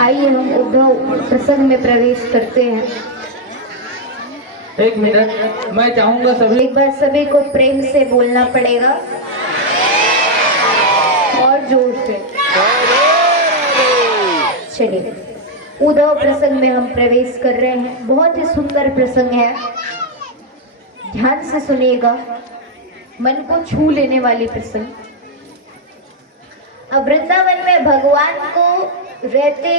आइए हम उद्धव प्रसंग में प्रवेश करते हैं। एक मिनट, मैं चाहूंगा सभी एक बार सभी को प्रेम से बोलना पड़ेगा और जोर से। चलिए, उद्धव प्रसंग में हम प्रवेश कर रहे हैं। बहुत ही सुंदर प्रसंग है, ध्यान से सुनिएगा, मन को छू लेने वाली प्रसंग। अब वृंदावन में भगवान को रहते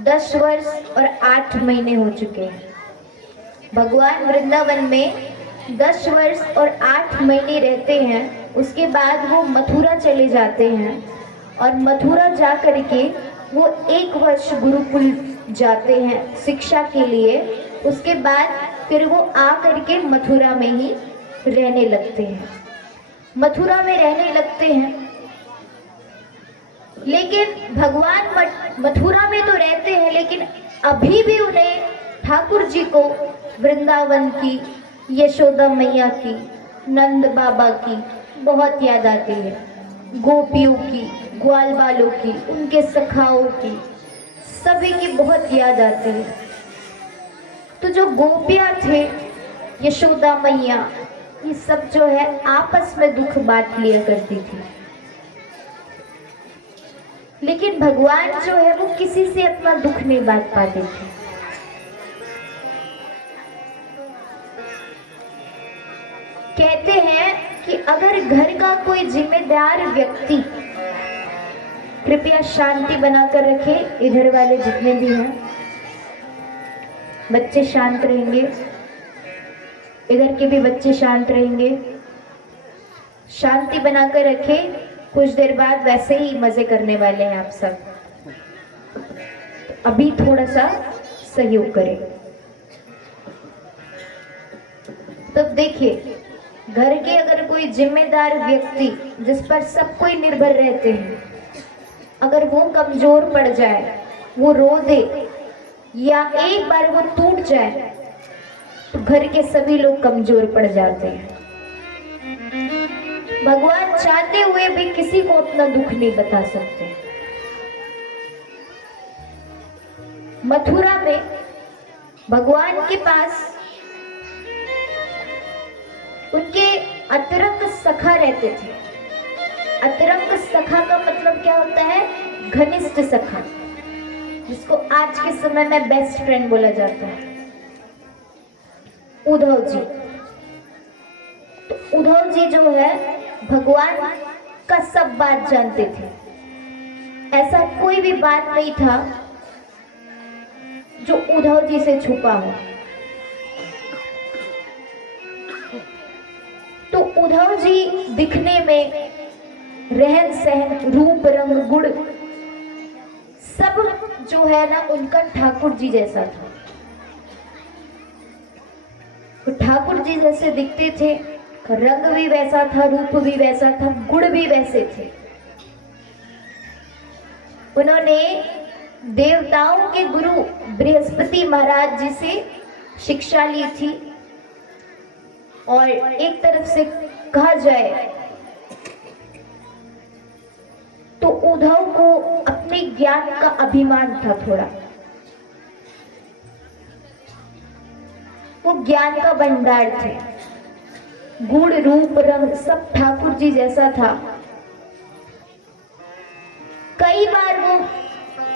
10 वर्ष और 8 महीने हो चुके हैं। भगवान वृंदावन में 10 वर्ष और 8 महीने रहते हैं। उसके बाद वो मथुरा चले जाते हैं और मथुरा जा करके वो 1 वर्ष गुरुकुल जाते हैं शिक्षा के लिए। उसके बाद फिर वो आ करके मथुरा में ही रहने लगते हैं। मथुरा में रहने लगते हैं, लेकिन भगवान मथुरा में तो रहते हैं, लेकिन अभी भी उन्हें ठाकुर जी को वृंदावन की, यशोदा मैया की, नंद बाबा की बहुत याद आती है। गोपियों की, ग्वाल बालों की, उनके सखाओं की, सभी की बहुत याद आती है। तो जो गोपियां थे, यशोदा मैया, ये सब जो है आपस में दुख बांट लिया करती थी। लेकिन भगवान जो है वो किसी से अपना दुख नहीं बांट पाते थे। कहते हैं कि अगर घर का कोई जिम्मेदार व्यक्ति, कृपया शांति बनाकर रखे, इधर वाले जितने भी हैं बच्चे शांत रहेंगे, इधर के भी बच्चे शांत रहेंगे, शांति बनाकर रखे। कुछ देर बाद वैसे ही मजे करने वाले हैं आप सब, तो अभी थोड़ा सा सहयोग करें। तो देखिए, घर के अगर कोई जिम्मेदार व्यक्ति जिस पर सब कोई निर्भर रहते हैं, अगर वो कमजोर पड़ जाए, वो रो दे या एक बार वो टूट जाए, तो घर के सभी लोग कमजोर पड़ जाते हैं। भगवान चाहते हुए भी किसी को अपना दुख नहीं बता सकते। मथुरा में भगवान के पास उनके अतरंग सखा रहते थे। अतरंग सखा का मतलब क्या होता है? घनिष्ठ सखा, जिसको आज के समय में बेस्ट फ्रेंड बोला जाता है। उद्धव जी, तो उद्धव जी जो है भगवान का सब बात जानते थे। ऐसा कोई भी बात नहीं था जो उद्धव जी से छुपा हो। तो उद्धव जी दिखने में, रहन सहन, रूप रंग, गुण सब जो है ना उनका ठाकुर जी जैसा था। तो ठाकुर जी जैसे दिखते थे, रंग भी वैसा था, रूप भी वैसा था, गुण भी वैसे थे। उन्होंने देवताओं के गुरु बृहस्पति महाराज जी से शिक्षा ली थी, और एक तरफ से कहा जाए तो उद्धव को अपने ज्ञान का अभिमान था थोड़ा। वो ज्ञान का भंडार थे, गुण रूप रंग सब ठाकुर जी जैसा था। कई बार वो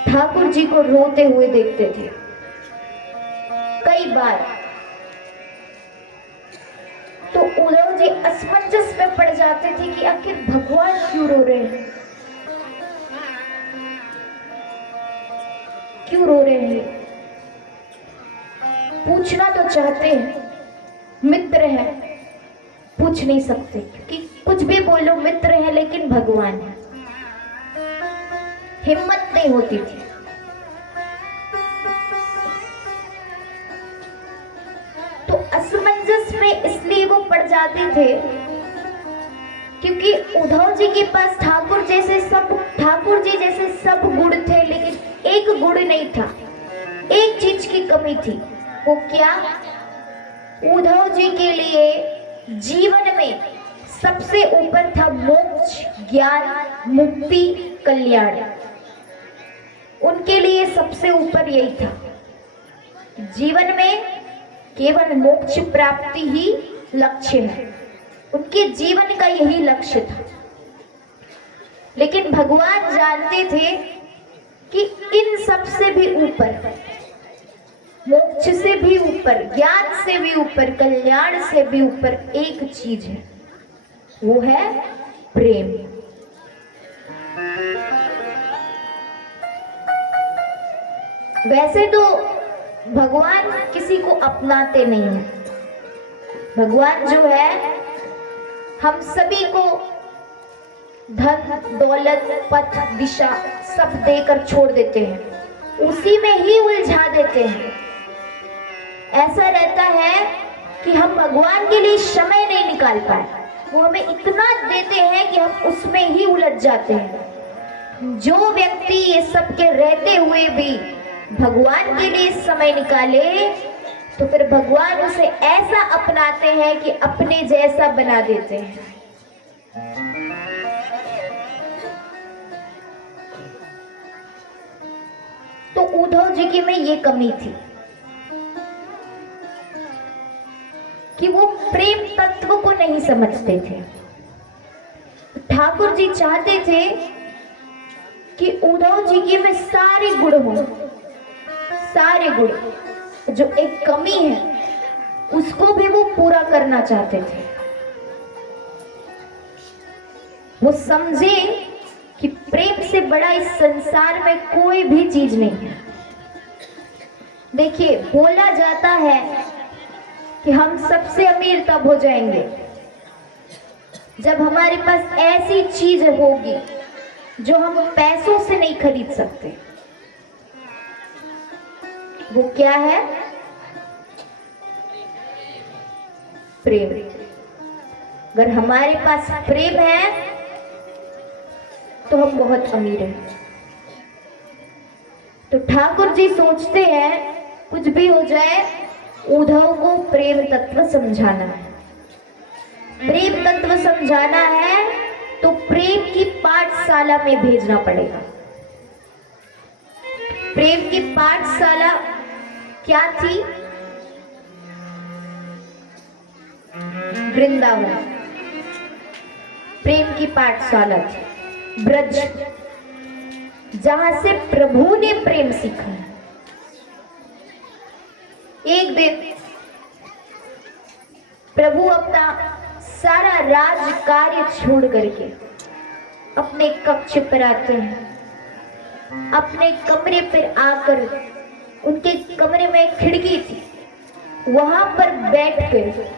ठाकुर जी को रोते हुए देखते थे, कई बार। तो उद्धव जी असमंजस में पड़ जाते थे कि आखिर भगवान क्यों रो रहे हैं, क्यों रो रहे हैं। पूछना तो चाहते हैं, मित्र है, पूछ नहीं सकते कि कुछ भी बोलो, मित्र है, लेकिन भगवान है, हिम्मत नहीं होती थी। तो असमंजस में इसलिए वो पड़ जाते थे क्योंकि उद्धव जी के पास ठाकुर जी जैसे सब गुण थे, लेकिन एक गुण नहीं था, एक चीज की कमी थी। वो क्या? उद्धव जी के लिए जीवन में सबसे ऊपर था मोक्ष, ज्ञान, मुक्ति, कल्याण। उनके लिए सबसे ऊपर यही था। जीवन में केवल मोक्ष प्राप्ति ही लक्ष्य है, उनके जीवन का यही लक्ष्य था। लेकिन भगवान जानते थे कि इन सब से भी ऊपर, मोक्ष से भी ऊपर, ज्ञान से भी ऊपर, कल्याण से भी ऊपर एक चीज है, वो है प्रेम। वैसे तो भगवान किसी को अपनाते नहीं हैं। भगवान जो है हम सभी को धन, दौलत, पथ, दिशा सब देकर छोड़ देते हैं, उसी में ही उलझा देते हैं। ऐसा रहता है कि हम भगवान के लिए समय नहीं निकाल पाए, वो हमें इतना देते हैं कि हम उसमें ही उलझ जाते हैं। जो व्यक्ति ये सब के रहते हुए भी भगवान के लिए समय निकाले तो फिर भगवान उसे ऐसा अपनाते हैं कि अपने जैसा बना देते हैं। तो उद्धव जी की में ये कमी थी कि वो प्रेम तत्व को नहीं समझते थे। ठाकुर जी चाहते थे कि उद्धव जी की में सारे गुण हो, सारे गुण, जो एक कमी है उसको भी वो पूरा करना चाहते थे। वो समझे कि प्रेम से बड़ा इस संसार में कोई भी चीज नहीं है। देखिए, बोला जाता है कि हम सबसे अमीर तब हो जाएंगे जब हमारे पास ऐसी चीज होगी जो हम पैसों से नहीं खरीद सकते। वो क्या है? प्रेम। अगर हमारे पास प्रेम है तो हम बहुत अमीर हैं। तो ठाकुर जी सोचते हैं कुछ भी हो जाए, उद्धव को प्रेम तत्व समझाना है। प्रेम तत्व समझाना है तो प्रेम की पाठशाला में भेजना पड़ेगा। प्रेम की पाठशाला क्या थी? वृंदावन प्रेम की पाठशाला थी, ब्रज, जहां से प्रभु ने प्रेम सीखा। एक दिन प्रभु अपना सारा राज कार्य छोड़ करके अपने कक्ष पर आते हैं। अपने कमरे पर आकर, उनके कमरे में एक खिड़की थी, वहां पर बैठकर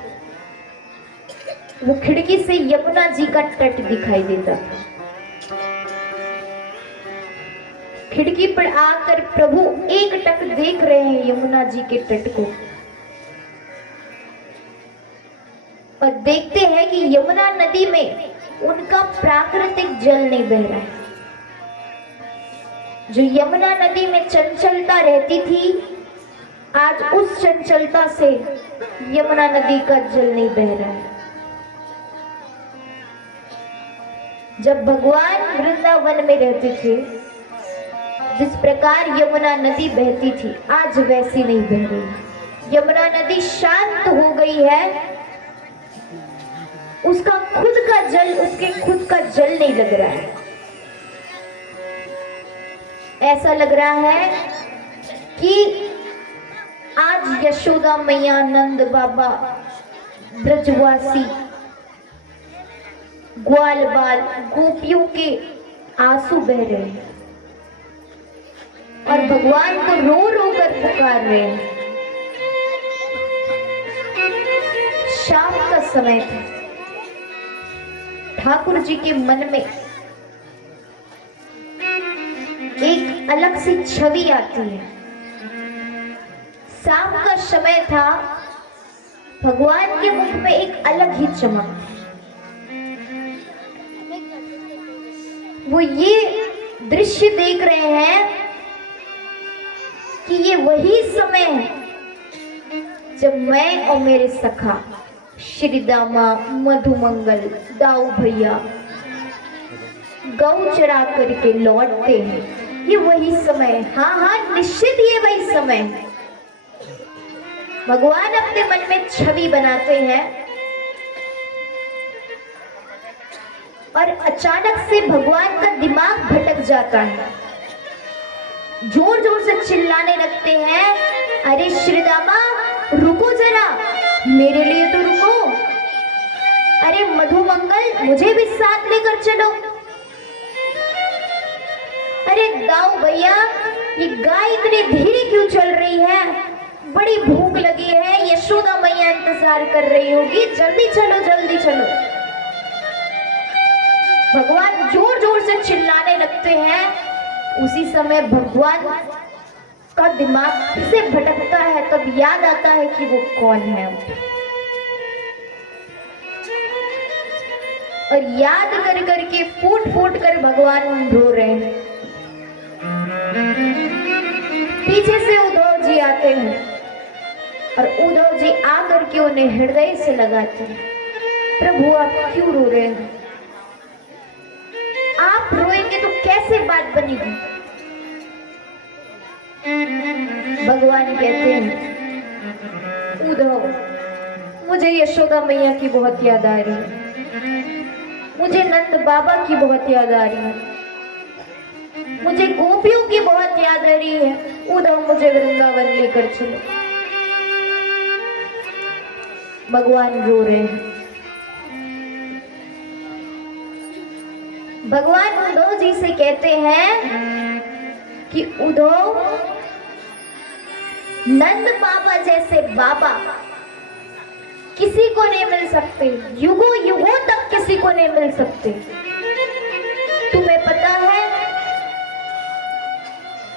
वो खिड़की से यमुना जी का तट दिखाई देता था। खिड़की पर आकर प्रभु एक टक देख रहे हैं यमुना जी के तट को, और देखते हैं कि यमुना नदी में उनका प्राकृतिक जल नहीं बह रहा है। जो यमुना नदी में चंचलता रहती थी, आज उस चंचलता से यमुना नदी का जल नहीं बह रहा है। जब भगवान वृंदावन में रहते थे, जिस प्रकार यमुना नदी बहती थी, आज वैसी नहीं बह रही। यमुना नदी शांत हो गई है, उसका खुद का जल, उसके खुद का जल नहीं लग रहा है। ऐसा लग रहा है कि आज यशोदा मैया, नंद बाबा, ब्रजवासी, ग्वाल बाल, गोपियों के आंसू बह रहे हैं और भगवान को रो रो कर पुकार रहे हैं। शाम का समय था। ठाकुर जी के मन में एक अलग सी छवि आती है। शाम का समय था, भगवान के मुख में एक अलग ही चमक। वो ये दृश्य देख रहे हैं कि ये वही समय है जब मैं और मेरे सखा श्री दामा, मधुमंगल, दाऊ भैया गौ चरा करके लौटते हैं। ये वही समय है। हाँ हाँ, निश्चित ये वही समय है। भगवान अपने मन में छवि बनाते हैं और अचानक से भगवान का दिमाग भटक जाता है। जोर जोर से चिल्लाने लगते हैं, अरे श्रीदामा रुको जरा, मेरे लिए तो रुको। अरे मधुमंगल मुझे भी साथ लेकर चलो। अरे दाऊ भैया, ये गाय इतनी धीरे क्यों चल रही है? बड़ी भूख लगी है, यशोदा मैया इंतजार कर रही होगी, जल्दी चलो जल्दी चलो। भगवान जोर जोर से चिल्लाने लगते हैं। उसी समय भगवान का दिमाग फिर से भटकता है, तब याद आता है कि वो कौन है। और याद कर करके फूट फूट कर भगवान रो रहे हैं। पीछे से उद्धव जी आते हैं और उद्धव जी आकर के उन्हें हृदय से लगाते हैं, प्रभु आप क्यों रो रहे हैं? आप रोएंगे तो कैसे बात बनेगी? भगवान कहते हैं, उद्धव मुझे यशोदा मैया की बहुत याद आ रही है, मुझे नंद बाबा की बहुत याद आ रही है, मुझे गोपियों की बहुत याद आ रही है। उद्धव मुझे वृंदावन लेकर चलो। भगवान रो रहे हैं। भगवान उद्धव जी से कहते हैं कि उद्धव, नंद बाबा जैसे बाबा किसी को नहीं मिल सकते, युगों युगों तक किसी को नहीं मिल सकते। तुम्हें पता है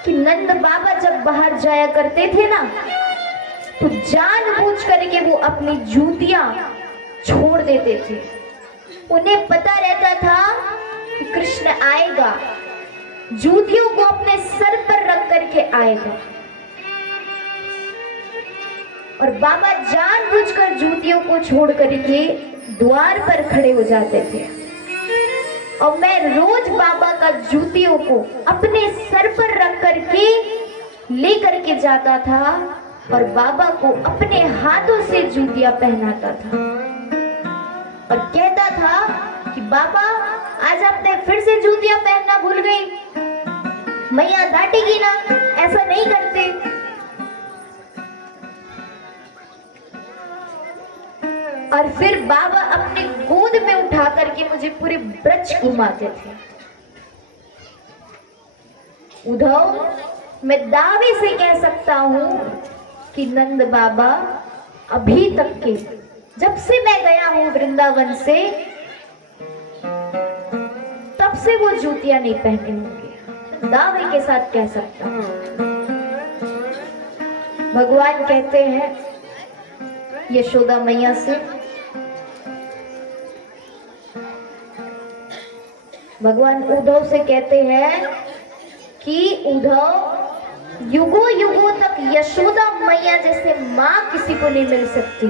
कि नंद बाबा जब बाहर जाया करते थे ना, तो जानबूझ करके वो अपनी जूतियां छोड़ देते थे। उन्हें पता रहता था कि कृष्ण आएगा, जूतियों को अपने सर पर रख करके आएगा। और बाबा जानबूझकर जूतियों को छोड़ करके द्वार पर खड़े हो जाते थे। और मैं रोज बाबा का जूतियों को अपने सर पर रख करके ले करके जाता था और बाबा को अपने हाथों से जूतियां पहनाता था और कहता था कि बाबा आज आपने फिर से जूतियां पहनना भूल गई, मैया डांटेगी ना, ऐसा नहीं करते। और फिर बाबा अपने गोद में उठा करके मुझे पूरे ब्रज घुमाते थे। उद्धव, मैं दावे से कह सकता हूं कि नंद बाबा अभी तक के, जब से मैं गया हूं वृंदावन से, तब से वो जूतियां नहीं पहने होंगे, दावे के साथ कह सकता हूं। भगवान कहते हैं यशोदा मैया से, भगवान उद्धव से कहते हैं कि उद्धव, युगों युगों तक यशोदा मैया जैसे मां किसी को नहीं मिल सकती।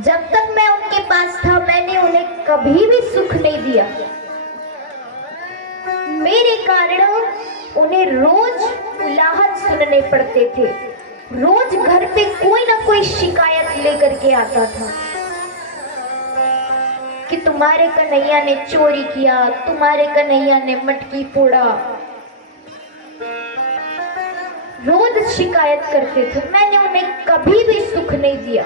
जब तक मैं उनके पास था, मैंने उन्हें कभी भी सुख नहीं दिया। मेरे कारण उन्हें रोज उलाहन सुनने पड़ते थे। रोज घर पे कोई ना कोई शिकायत लेकर के आता था कि तुम्हारे कन्हैया ने चोरी किया, तुम्हारे कन्हैया ने मटकी फोड़ा। रोज शिकायत करते थे। मैंने उन्हें कभी भी सुख नहीं दिया।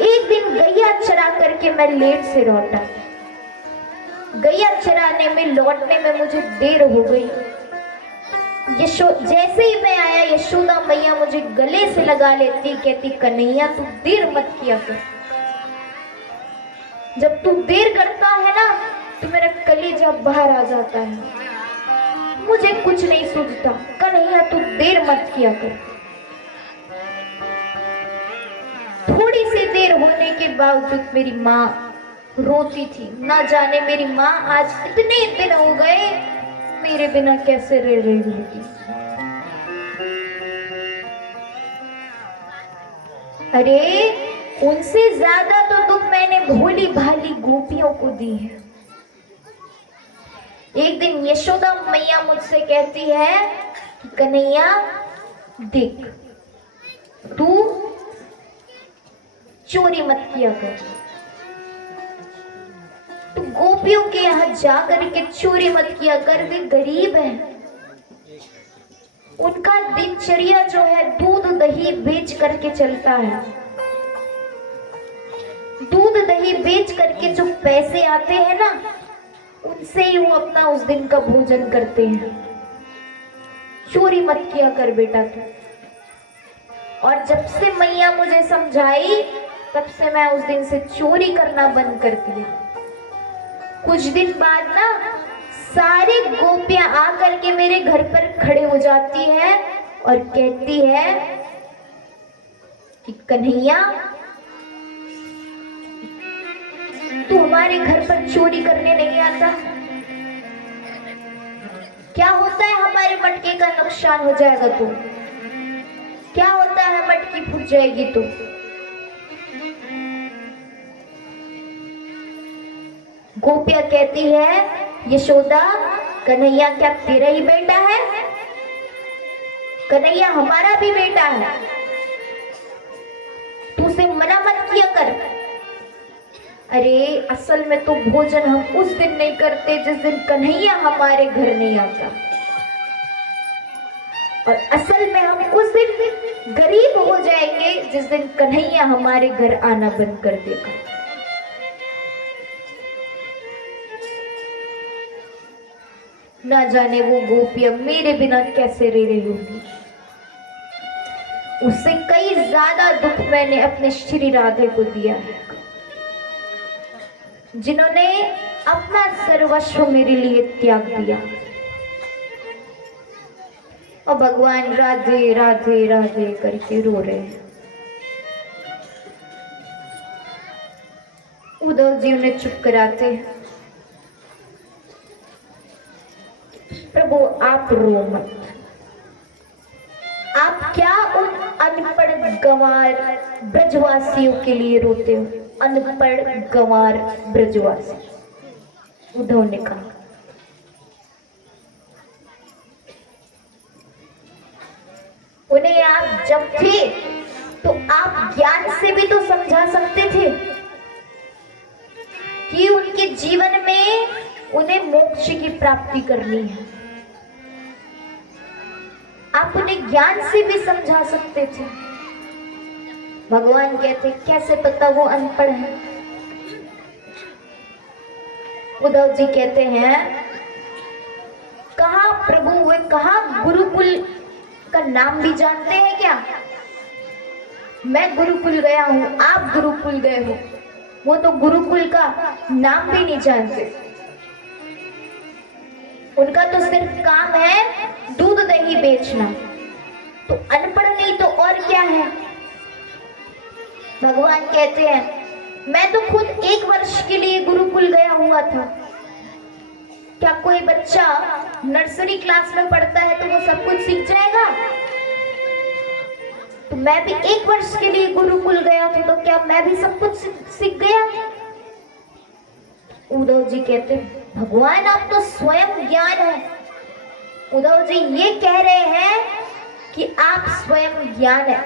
एक दिन गैया चरा करके मैं लेट से लौटा। गैया चराने में लौटने में मुझे देर हो गई। जैसे ही मैं आया, यशोदा मैया मुझे गले से लगा लेती, कहती कन्हैया तू देर मत किया कर। जब तू देर करता है ना तो मेरा कलेजा बाहर आ जाता है, मुझे कुछ नहीं सूझता। कन्हैया तू देर मत किया कर। थोड़ी सी देर होने के बावजूद मेरी माँ रोती थी। ना जाने मेरी माँ आज इतने दिन हो गए मेरे बिना कैसे रह रही होगी। अरे उनसे ज्यादा तो दुख मैंने भोली भाली गोपियों को दी है। एक दिन यशोदा मैया मुझसे कहती है कि कन्हैया देख, तू चोरी मत किया कर, तू गोपियों के यहाँ जा करके चोरी मत किया कर, वे गरीब हैं, उनका दिनचर्या जो है दूध दही बेच करके चलता है, दूध दही बेच करके जो पैसे आते हैं ना, उनसे ही वो अपना उस दिन का भोजन करते हैं। चोरी मत किया कर बेटा तू। और जब से मैया मुझे समझाई, तब से मैं उस दिन से चोरी करना बंद कर दिया। कुछ दिन बाद ना सारी गोपियां आकर के मेरे घर पर खड़े हो जाती है और कहती है कि कन्हैया, तू हमारे घर पर चोरी करने नहीं आता, क्या होता है हमारे मटके का नुकसान हो जाएगा तो, क्या होता है मटकी फूट जाएगी तो। गोपिया कहती है यशोदा, कन्हैया क्या तेरा ही बेटा है? कन्हैया हमारा भी बेटा है, तू उसे मना मत किया कर। अरे असल में तो भोजन हम उस दिन नहीं करते जिस दिन कन्हैया हमारे घर नहीं आता, और असल में हम उस दिन गरीब हो जाएंगे जिस दिन कन्हैया हमारे घर आना बंद कर देगा। ना जाने वो गोपियां मेरे बिना कैसे रह रही होगी। उससे कई ज्यादा दुख मैंने अपने श्री राधे को दिया है, जिन्होंने अपना सर्वस्व मेरे लिए त्याग दिया। और भगवान राधे राधे राधे करके रो रहे हैं। उद्धव जी उन्हें चुप कराते हैं, प्रभु आप रो मत, आप क्या उन अनपढ़ गंवार ब्रजवासियों के लिए रोते हो? अनपढ़ गंवार ब्रजवासी, उद्धव ने कहा। उन्हें आप जब थे तो आप ज्ञान से भी तो समझा सकते थे कि उनके जीवन में उन्हें मोक्ष की प्राप्ति करनी है। आप उन्हें ज्ञान से भी समझा सकते थे। भगवान कहते कैसे पता वो अनपढ़ है? उद्धव जी कहते हैं कहा प्रभु, वे कहा गुरुकुल का नाम भी जानते हैं क्या? मैं गुरुकुल गया हूं, आप गुरुकुल गए हो, वो तो गुरुकुल का नाम भी नहीं जानते। उनका तो सिर्फ काम है दूध दही बेचना, तो अनपढ़ नहीं तो और क्या है? भगवान कहते हैं मैं तो खुद 1 वर्ष के लिए गुरुकुल गया हुआ था। क्या कोई बच्चा नर्सरी क्लास में पढ़ता है तो वो सब कुछ सीख जाएगा? तो मैं भी 1 वर्ष के लिए गुरुकुल गया था, तो क्या मैं भी सब कुछ सीख गया? उद्धव जी कहते भगवान आप तो स्वयं ज्ञान है। उद्धव जी ये कह रहे हैं कि आप स्वयं ज्ञान है,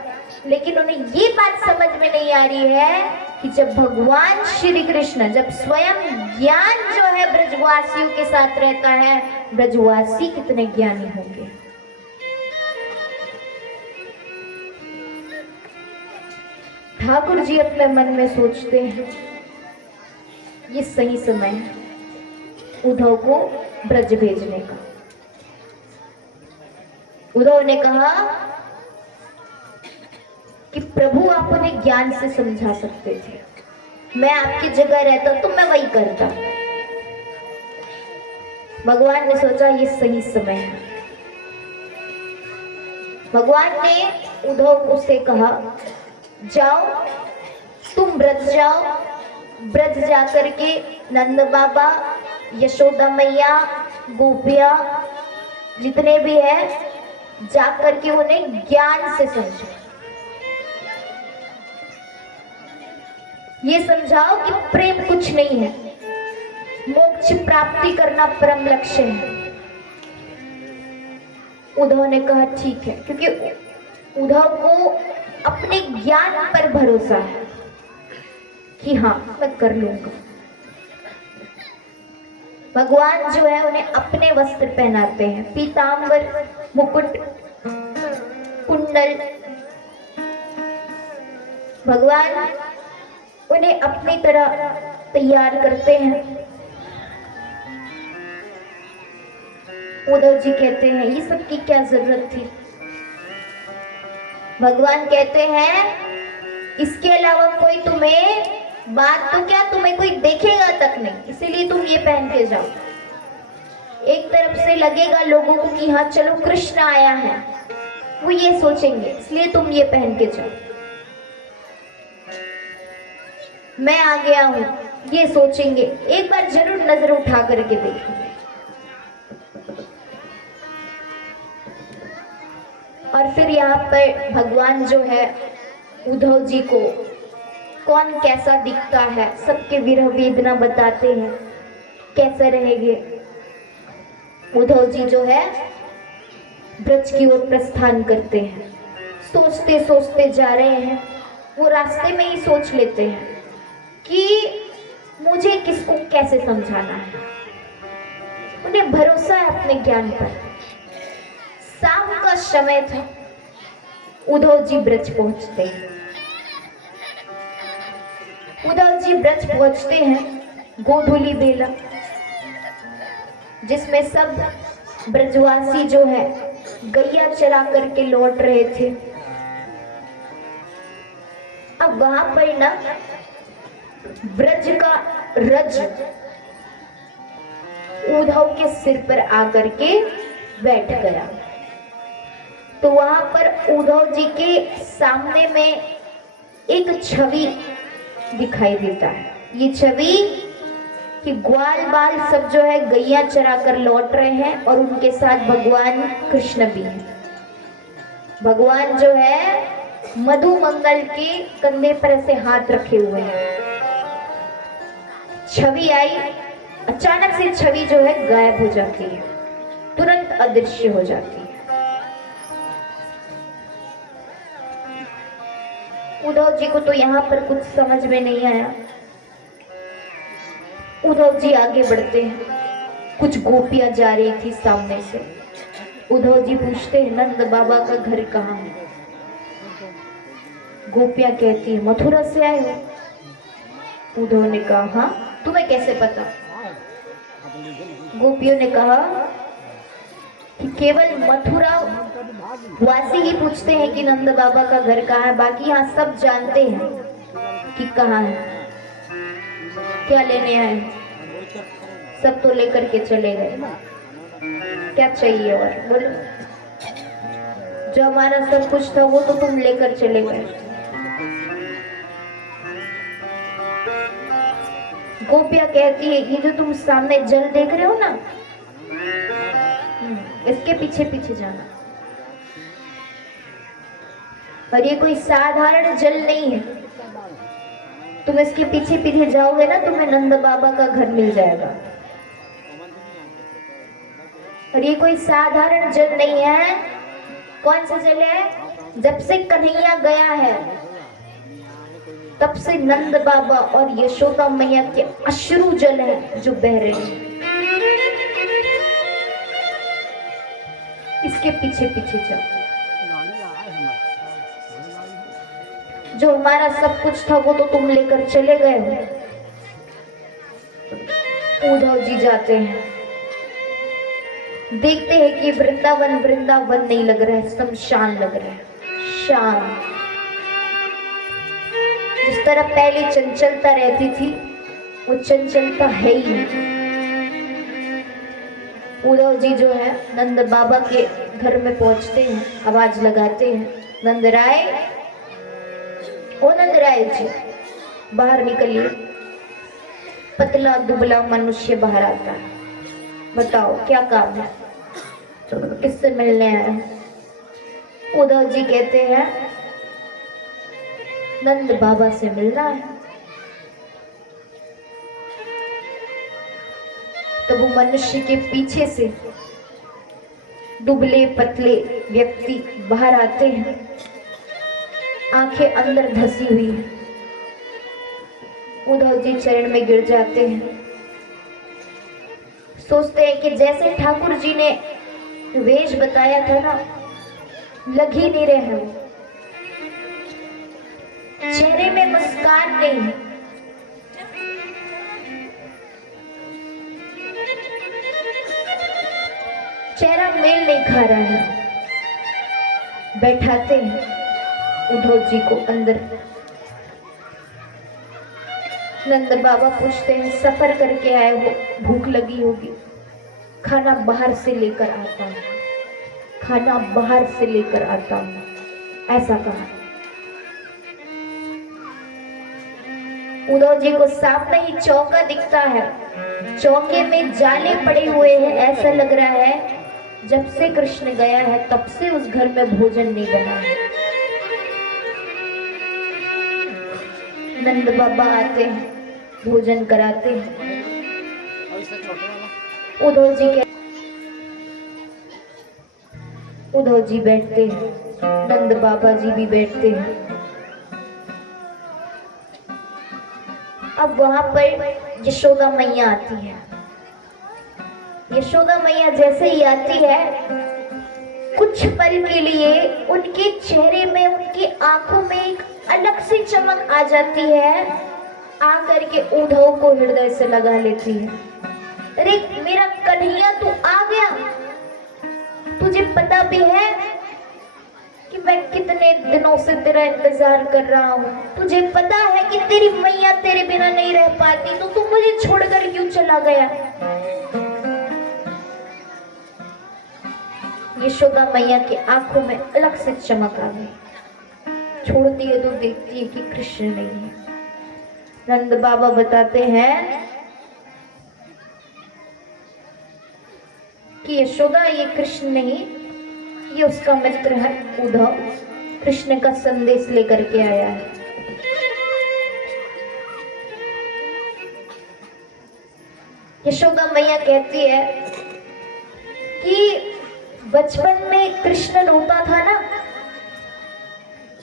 लेकिन उन्हें ये बात समझ में नहीं आ रही है कि जब भगवान श्री कृष्ण, जब स्वयं ज्ञान जो है ब्रजवासियों के साथ रहता है, ब्रजवासी कितने ज्ञानी होंगे। ठाकुर जी अपने मन में सोचते हैं ये सही समय है उद्धव को ब्रज भेजने का। उद्धव ने कहा कि प्रभु आप उन्हें ज्ञान से समझा सकते थे, मैं आपकी जगह रहता तो मैं वही करता। भगवान ने सोचा ये सही समय है। भगवान ने उद्धव से कहा जाओ तुम ब्रज जाओ, ब्रज जाकर के नंद बाबा, यशोदा मैया, गोपिया जितने भी है जाकर के उन्हें ज्ञान से समझो। ये समझाओ कि प्रेम कुछ नहीं है, मोक्ष प्राप्ति करना परम लक्ष्य है। उद्धव ने कहा ठीक है, क्योंकि उद्धव को अपने ज्ञान पर भरोसा है कि हाँ मैं कर लूंगा। भगवान जो है उन्हें अपने वस्त्र पहनाते हैं, पीतांबर, मुकुट, कुंडल। भगवान उन्हें अपनी तरह तैयार करते हैं। उद्धव जी कहते हैं ये सब की क्या जरूरत थी। भगवान कहते हैं इसके अलावा कोई तुम्हें, बात तो क्या, तुम्हें कोई देखेगा तक नहीं, इसीलिए तुम ये पहन के जाओ। एक तरफ से लगेगा लोगों को कि हाँ चलो कृष्ण आया है, वो ये सोचेंगे, इसलिए तुम ये पहन के जाओ। मैं आ गया हूं ये सोचेंगे, एक बार जरूर नजर उठा करके देखेंगे। और फिर यहाँ पर भगवान जो है उद्धव जी को कौन कैसा दिखता है, सबके विरह वेदना बताते हैं, कैसे रहेंगे। उद्धव जी जो है ब्रज की ओर प्रस्थान करते हैं। सोचते सोचते जा रहे हैं, वो रास्ते में ही सोच लेते हैं कि मुझे किसको कैसे समझाना है। उन्हें भरोसा है अपने ज्ञान पर। शाम का समय था, उद्धव जी ब्रज पहुंचते हैं। उद्धव जी ब्रज पहुंचते हैं गोधूली बेला, जिसमें सब ब्रजवासी जो है गैया चरा करके लौट रहे थे। अब वहां पर ना ब्रज का रज उद्धव के सिर पर आकर के बैठ गया। तो वहां पर उद्धव जी के सामने में एक छवि दिखाई देता है। ये छवि कि ग्वाल बाल सब जो है गैया चरा कर लौट रहे हैं और उनके साथ भगवान कृष्ण भी हैं। भगवान जो है मधु मंगल के कंधे पर ऐसे हाथ रखे हुए हैं। छवि आई, अचानक से छवि जो है गायब हो जाती है, तुरंत अदृश्य हो जाती है। उद्धव जी को तो यहाँ पर कुछ समझ में नहीं आया। उद्धव जी आगे बढ़ते हैं। कुछ गोपियां जा रही थी सामने से। उद्धव जी पूछते हैं नंद बाबा का घर कहाँ है। गोपियां कहती है मथुरा से आए हो। उद्धव ने कहा हाँ, तुम्हें कैसे पता। गोपियों ने कहा कि केवल मथुरा वासी ही पूछते हैं कि नंद बाबा का घर कहाँ है, बाकी यहाँ सब जानते हैं कि कहाँ है। क्या लेने आए, सब तो लेकर के चले गए, क्या चाहिए और बोलो। जो हमारा सब कुछ था वो तो तुम लेकर चले गए। गोपिया कहती है ये जो तुम सामने जल देख रहे हो ना, इसके पीछे पीछे जाना। और ये कोई साधारण जल नहीं है, तुम इसके पीछे पीछे जाओगे ना तुम्हें नंद बाबा का घर मिल जाएगा। और ये कोई साधारण जल नहीं है। कौन सा जल है? जब से कन्हैया गया है तब से नंद बाबा और यशोदा मैया के अश्रु जल है जो बह रहे हैं। इसके पीछे पीछे चलो। जो हमारा सब कुछ था वो तो तुम लेकर चले गए हो। उद्धव जी जाते हैं, देखते हैं कि वृंदावन वृंदावन नहीं लग रहा है, शमशान लग रहा है। शाम जिस तरह पहले चंचलता रहती थी वो चंचलता है ही नहीं। उद्धव जी जो है नंद बाबा के घर में पहुंचते हैं, आवाज लगाते हैं नंद राय, ओ नंद राय जी बाहर निकलिए। पतला दुबला मनुष्य बाहर आता है। बताओ क्या काम है, किससे मिलने आए? उद्धव जी कहते हैं नंद बाबा से मिलना है। तो वो मनुष्य के पीछे से दुबले पतले व्यक्ति बाहर आते हैं, आंखें अंदर धसी हुई है। उद्धव जी चरण में गिर जाते हैं, सोचते हैं कि जैसे ठाकुर जी ने वेश बताया था ना, लग ही नहीं रहे हैं, चेहरे में मुस्कान नहीं है। चेहरा मेल नहीं खा रहा है। बैठाते हैं उद्धव जी को अंदर। नंद बाबा पूछते हैं, सफर करके आए हो, भूख लगी होगी, खाना बाहर से लेकर आता हूं, खाना बाहर से लेकर आता हूं, ऐसा कहा। उद्धव जी को सामने ही चौका दिखता है, चौके में जाले पड़े हुए हैं। ऐसा लग रहा है जब से कृष्ण गया है तब से उस घर में भोजन नहीं बना है। नंद बाबा आते हैं, भोजन कराते हैं। उद्धव जी बैठते हैं, नंद बाबा जी भी बैठते हैं। अब वहां पर यशोदा मैया आती है। यशोदा मैया जैसे ही आती है, कुछ पल के लिए उनके चेहरे में, उनकी आंखों में एक अलग सी चमक आ जाती है। आकर के उद्धव को हृदय से लगा लेती है। अरे मेरा कन्हैया, तू आ गया। तुझे पता भी है कि मैं कितने दिनों से तेरा इंतजार कर रहा हूँ। तुझे पता है कि तेरी मैया तेरे बिना नहीं रह पाती, तो तू मुझे छोड़कर क्यों चला गया। यशोदा मैया की आंखों में अलग से चमक आ गई। छोड़ती है तो देखती है कि कृष्ण नहीं है। नंद बाबा बताते हैं कि यशोदा, ये कृष्ण नहीं, ये उसका मित्र है उद्धव, कृष्ण का संदेश लेकर के आया है। यशोदा मैया कहती है कि बचपन में कृष्ण रोता था ना,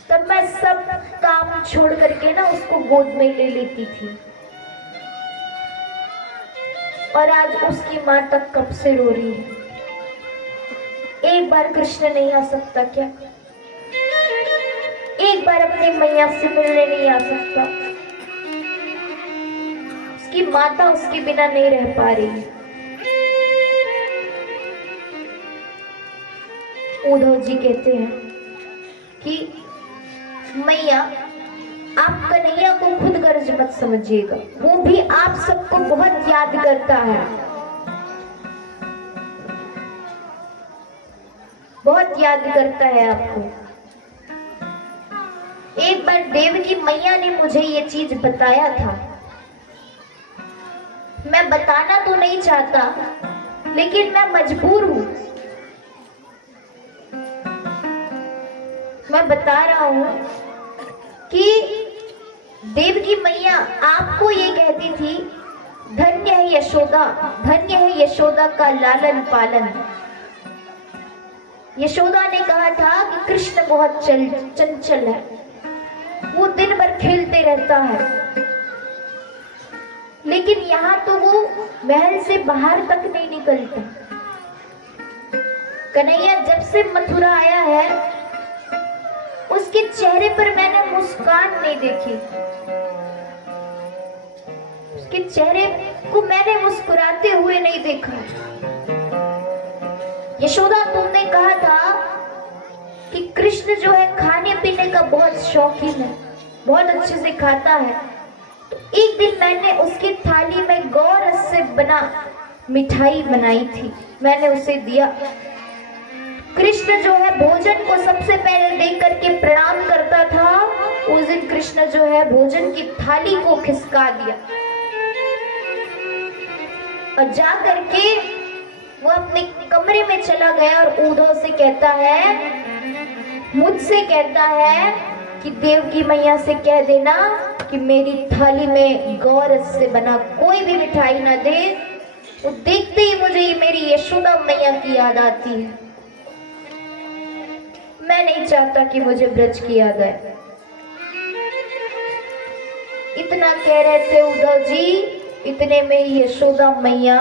तब मैं सब काम छोड़ करके ना उसको गोद में ले लेती थी, और आज उसकी मां तक कब से रो रही है। एक बार कृष्ण नहीं आ सकता क्या? एक बार अपनी मैया से मिलने नहीं आ सकता? उसकी माता उसके बिना नहीं रह पा रही। उद्धव जी कहते हैं कि मैया, आप कन्हैया को खुद गर्ज मत समझिएगा, वो भी आप सबको बहुत याद करता है, बहुत याद करता है आपको। एक बार देवकी मैया ने मुझे ये चीज बताया था। मैं बताना तो नहीं चाहता, लेकिन मैं मजबूर हूं। मैं बता रहा हूं कि देवकी मैया आपको ये कहती थी, धन्य है यशोदा, धन्य है यशोदा का लालन पालन। यशोदा ने कहा था कि कृष्ण बहुत चंचल है, वो दिन भर खेलते रहता है, लेकिन यहाँ तो वो महल से बाहर तक नहीं निकलता। कन्हैया जब से मथुरा आया है, उसके चेहरे पर मैंने मुस्कान नहीं देखी, उसके चेहरे को मैंने मुस्कुराते हुए नहीं देखा। यशोदा, तुमने कहा था कि कृष्ण जो है खाने पीने का बहुत शौकीन है, बहुत अच्छे से खाता है। तो एक दिन मैंने उसकी थाली में गौरस से बना मिठाई बनाई थी, मैंने उसे दिया। कृष्ण जो है भोजन को सबसे पहले देख करके प्रणाम करता था। उस दिन कृष्ण जो है भोजन की थाली को खिसका दिया और जा करके वो अपने कमरे में चला गया और उद्धव से कहता है, मुझसे कहता है कि देवकी मैया से कह देना कि मेरी थाली में गौरस से बना कोई भी मिठाई ना दे, वो देखते ही मुझे ये मेरी यशोदा मैया की याद आती है। मैं नहीं चाहता कि मुझे ब्रज की याद आए। इतना कह रहे थे उद्धव जी, इतने में ही यशोदा मैया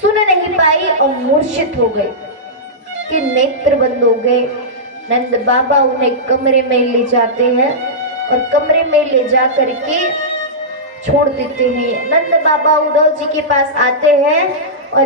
सुन नहीं पाई और मूर्छित हो गई कि नेत्र बंद हो गए। नंद बाबा उन्हें कमरे में ले जाते हैं और कमरे में ले जा करके छोड़ देते हैं। नंद बाबा उद्धव जी के पास आते हैं